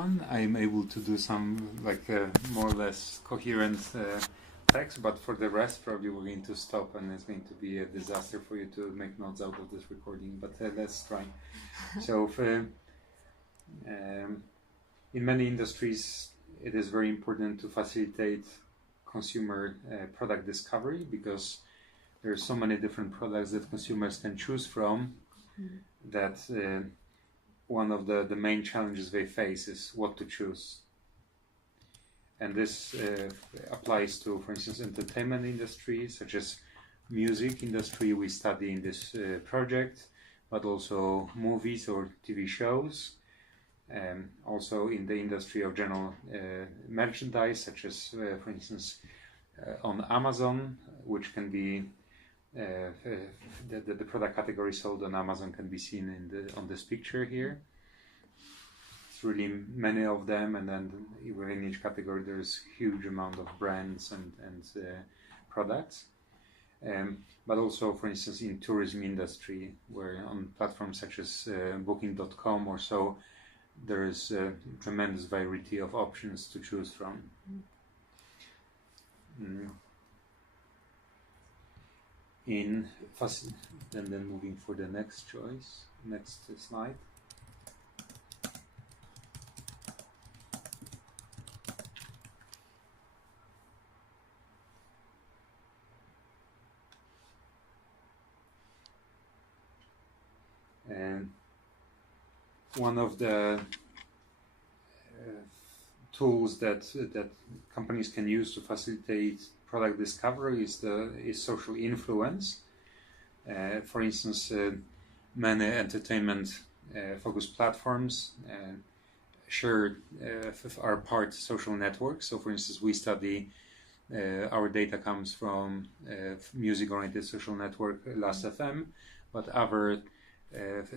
I'm able to do some like more or less coherent text, but for the rest probably we're going to stop and it's going to be a disaster for you to make notes out of this recording, but let's try. So in many industries it is very important to facilitate consumer product discovery, because there are so many different products that consumers can choose from that one of the main challenges they face is what to choose. And this applies to, for instance, entertainment industry, such as music industry we study in this project, but also movies or TV shows. Also in the industry of general merchandise, such as, for instance, on Amazon, which can be the product category sold on Amazon can be seen on this picture here. It's really many of them, and then within each category there's huge amount of brands and products. But also, for instance, in tourism industry, where on platforms such as Booking.com or so, there is a tremendous variety of options to choose from. Then moving for the next choice, next slide. And one of the tools that companies can use to facilitate product discovery is social influence. For instance, many entertainment focused platforms share our part social networks. So, for instance, we study our data comes from music-oriented social network Last.fm, but other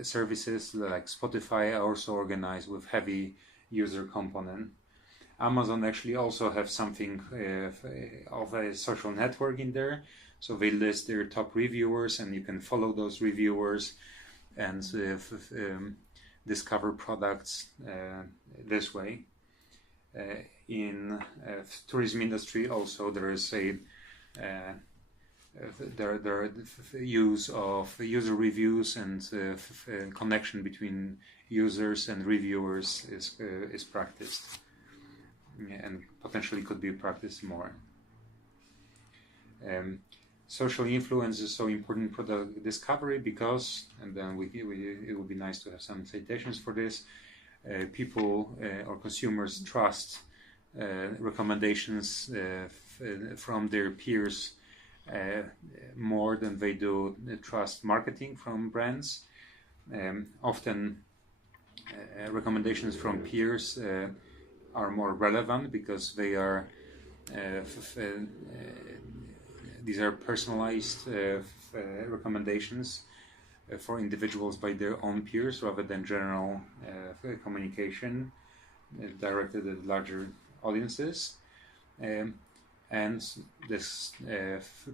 services like Spotify are also organized with heavy user component. Amazon actually also have something of a social network in there, so they list their top reviewers, and you can follow those reviewers and discover products this way. In tourism industry also there is a use of user reviews, and connection between users and reviewers is practiced, and potentially could be practiced more. Social influence is so important for the discovery because, and then it would be nice to have some citations for this, people or consumers trust recommendations from their peers more than they do trust marketing from brands. Often recommendations from peers are more relevant because they are these are personalized recommendations for individuals by their own peers rather than general communication directed at larger audiences. And this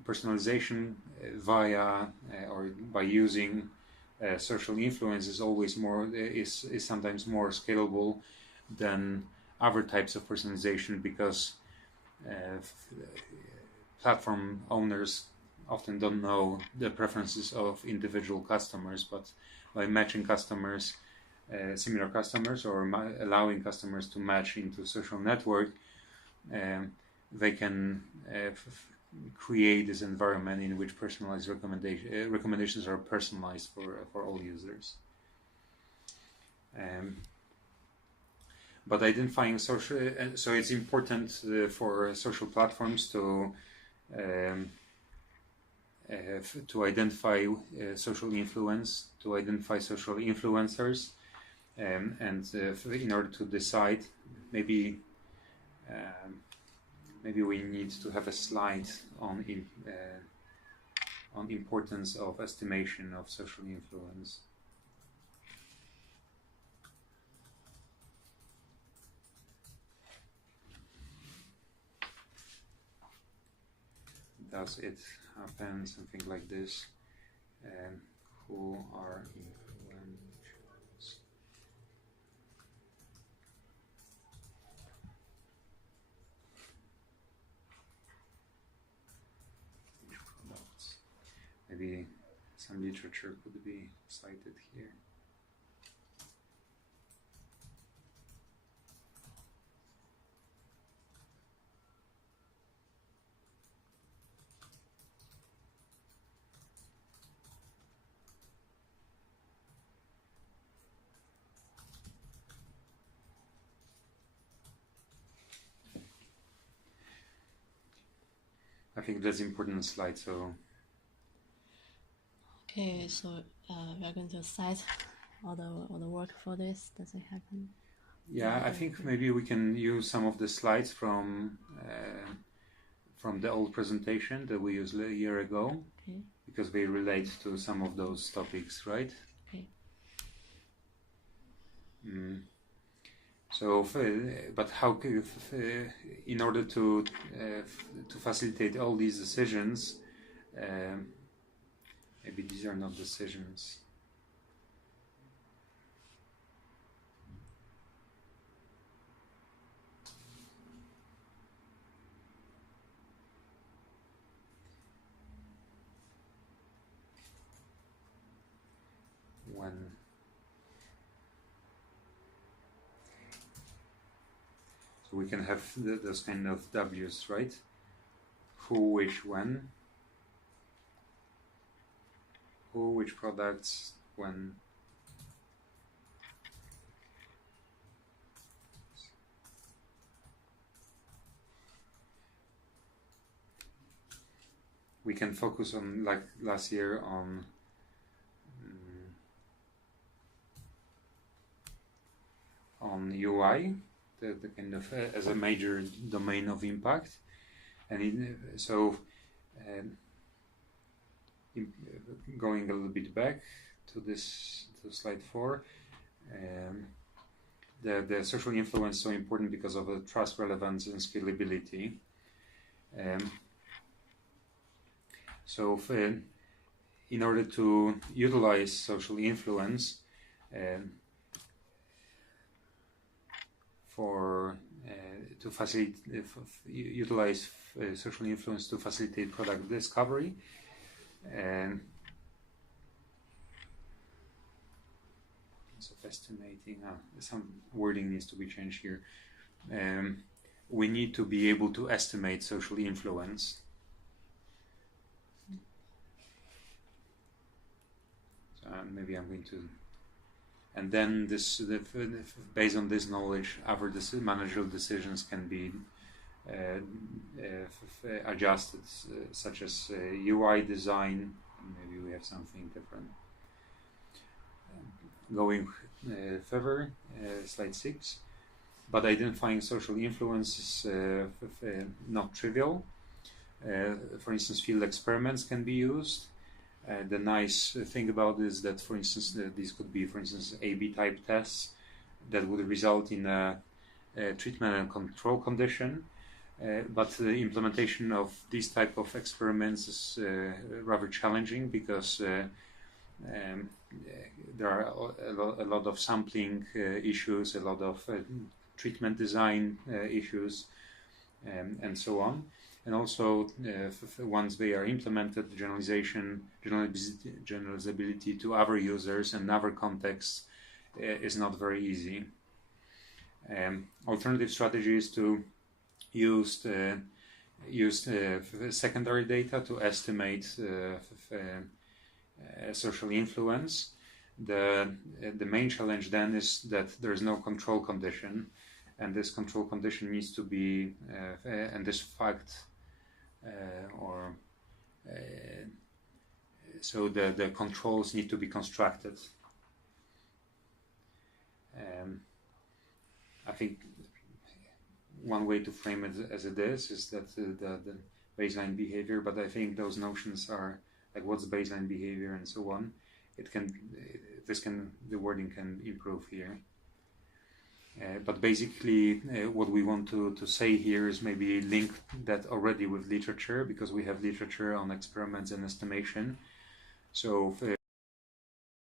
personalization via or by using social influence is always is sometimes more scalable than other types of personalization, because platform owners often don't know the preferences of individual customers, but by matching customers, similar customers, or allowing customers to match into social network, they can create this environment in which personalized recommendations are personalized for all users. But identifying social, so it's important for social platforms to identify social influence, to identify social influencers, and in order to decide, maybe we need to have a slide on importance of estimation of social influence. Does it happen? Something like this. Who are influencers? maybe some literature could be cited here. I think that's an important slide. So okay, so we are going to cite all the work for this. Does it happen? Yeah, I think maybe we can use some of the slides from the old presentation that we used a year ago, okay, because they relate to some of those topics, right? Okay. So, but how, in order to facilitate all these decisions, maybe these are not decisions. When so we can have those kind of W's, right? Who, which, when. Who, which products, when. We can focus on, like last year, on UI, the kind of as a major domain of impact, and going a little bit back to slide 4, the social influence is so important because of the trust, relevance, and scalability. So in order to utilize social influence to facilitate social influence to facilitate product discovery, of estimating, some wording needs to be changed here. We need to be able to estimate social influence. So maybe I'm going to, and then based on this knowledge, our managerial decisions can be adjusted, such as UI design. Maybe we have something different. Going further, slide 6. But identifying social influence is not trivial. For instance, field experiments can be used. The nice thing about this is that, for instance, these could be, for instance, A/B type tests that would result in a treatment and control condition. But the implementation of these type of experiments is rather challenging because there are a lot of sampling issues, a lot of treatment design issues, and so on. And also, once they are implemented, generalizability to other users and other contexts is not very easy. Alternative strategies to use secondary data to estimate social influence. The main challenge then is that there is no control condition, and this control condition needs to be, and this fact, so the controls need to be constructed. I think one way to frame it as it is that the baseline behavior, but I think those notions are like what's baseline behavior and so on. The wording can improve here. But basically, what we want to say here is maybe link that already with literature, because we have literature on experiments and estimation. So